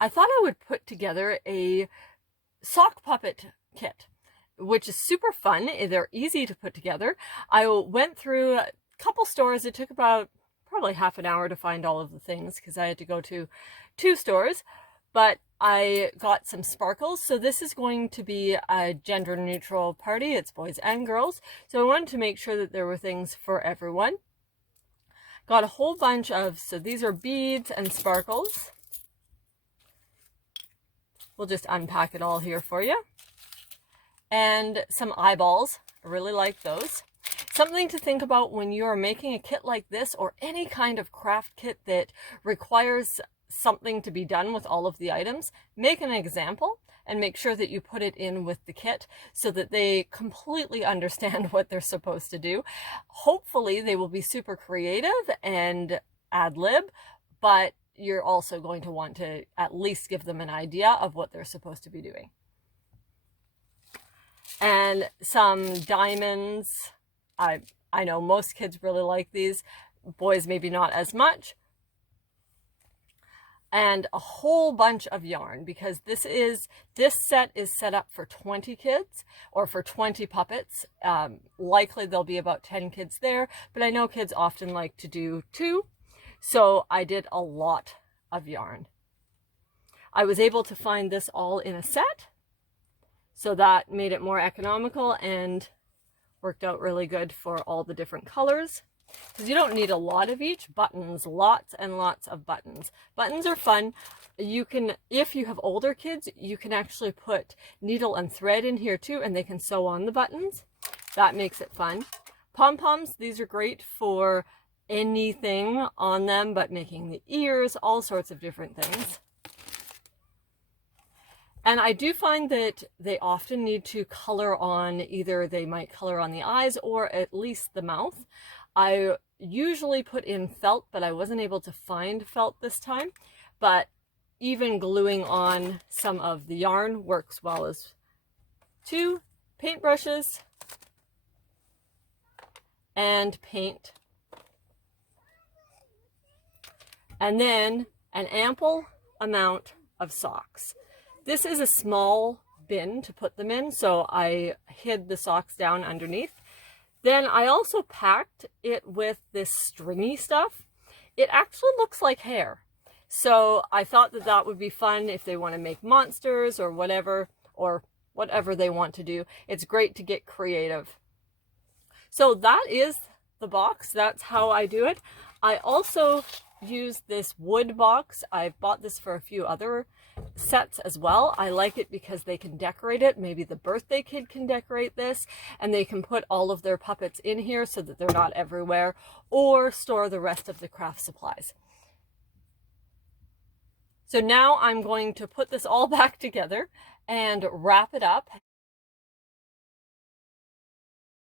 I thought I would put together a sock puppet kit, which is super fun. They're easy to put together. I went through a couple stores. It took about probably half an hour to find all of the things because I had to go to 2 stores, but I got some sparkles. So this is going to be a gender neutral party. It's boys and girls. So I wanted to make sure that there were things for everyone. Got a whole bunch of, so these are beads and sparkles. We'll just unpack it all here for you. And some eyeballs. I really like those. Something to think about when you're making a kit like this or any kind of craft kit that requires something to be done with all of the items. Make an example and make sure that you put it in with the kit so that they completely understand what they're supposed to do. Hopefully they will be super creative and ad lib, but you're also going to want to at least give them an idea of what they're supposed to be doing. And some diamonds. I know most kids really like these, boys maybe not as much. And a whole bunch of yarn, because this set is set up for 20 kids or for 20 puppets. Likely there'll be about 10 kids there, but I know kids often like to do 2. So I did a lot of yarn. I was able to find this all in a set, so that made it more economical and worked out really good for all the different colors. Because you don't need a lot of each. Buttons, lots and lots of buttons. Buttons are fun. You can, if you have older kids, you can actually put needle and thread in here too, and they can sew on the buttons. That makes it fun. Pom-poms, these are great for anything on them, but making the ears, all sorts of different things. And I do find that they often need to color on, either they might color on the eyes or at least the mouth. I usually put in felt, but I wasn't able to find felt this time. But even gluing on some of the yarn works well as 2 paintbrushes and paint. And then an ample amount of socks. This is a small bin to put them in, so I hid the socks down underneath. Then I also packed it with this stringy stuff. It actually looks like hair. So I thought that that would be fun if they want to make monsters or whatever they want to do. It's great to get creative. So that is the box. That's how I do it. I also use this wood box. I've bought this for a few other sets as well. I like it because they can decorate it. Maybe the birthday kid can decorate this, and they can put all of their puppets in here so that they're not everywhere, or store the rest of the craft supplies. So now I'm going to put this all back together and wrap it up.